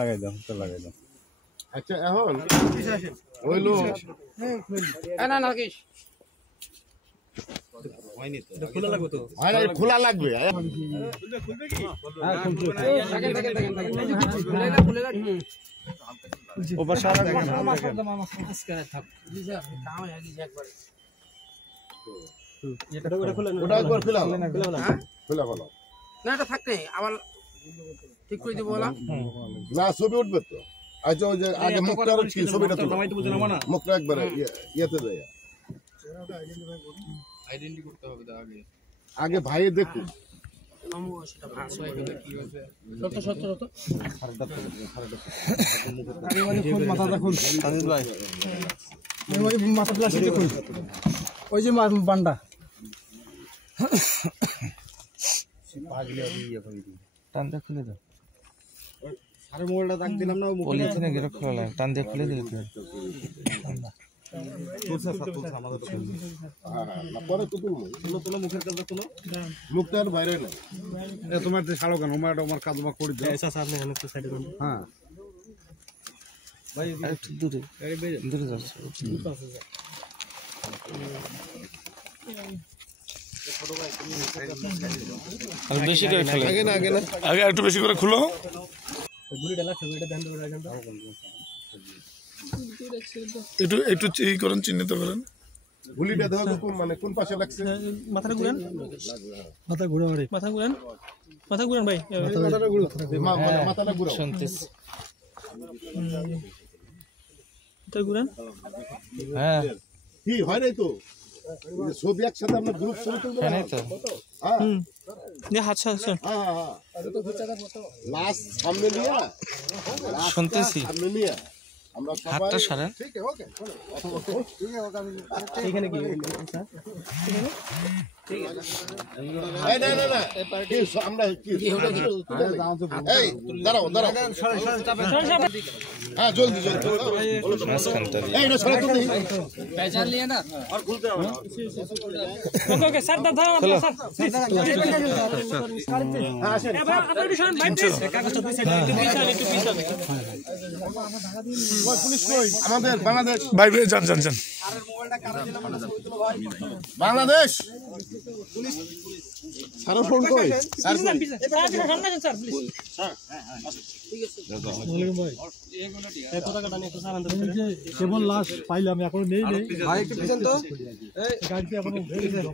লাগাই দাও। আচ্ছা এখন হইলো খোলা লাগবে না ছবি উঠবে তো আচ্ছা ওই যে আগে মুখটা ছবিটা মুখটা একবারে ইয়েতে দেয় আইডেন্টি করতে হবে আগে ভাই দেখুন ওই যে বান্ডা টানটা খুলে দাও আরে মোবাইলটা দাগ দিলাম না পলিথিনে গেরে খোলা টান দিয়ে খুলে দিলে মুখটা বাইরে না তোমার ছাড়ো কেন আমার কাজ করে হ্যাঁ ভাই একটু দূরে দূরে যাচ্ছে বেশি করে খুলে আগে একটু বেশি করে খুলো একটু ই করেন চিহ্নিত করেন গুলিটা দাও তো মানে কোন পাশে লাগছে মাথাটা ঘুরান মাথা ঘুরান ভাই মাথাটা ঘুরাও শান্তিস মাথা ঘুরান হ্যাঁ কি হয় নাই তো ছবি একসাথে আমরা গ্রুপ ছবি তুলবো হ্যাঁ তো হ্যাঁ ये हाथ से লাস্ট সামনে নিয়ে শুনতেছি সামনে নিয়ে আমরা হাতটা সরান ঠিক আছে ওকে এখানে কি স্যার এখানে না আমরা কি এই দাঁড়াও হ্যাঁ জলদি এই না সরা তুই पहचान लिया ना और खुलते हो ओके सर दादा सर हां सर আপনারা একটু শুনুন ভাই প্লিজ কাগজটা দুই সাইডে একটু পিছান পুলিশ কই আমাদের বাংলাদেশ ভাই যান বাংলাদেশ পুলিশ স্যার ফোন কই স্যার সামনে স্যার প্লিজ স্যার ঠিক আছে ভাই এত টাকা টানি একটু সারান দেন কেবল লাশ পাইলাম এখনো নেই ভাই একটু পিছন তো এই গাড়িতে এখনো ভেঙে যাবে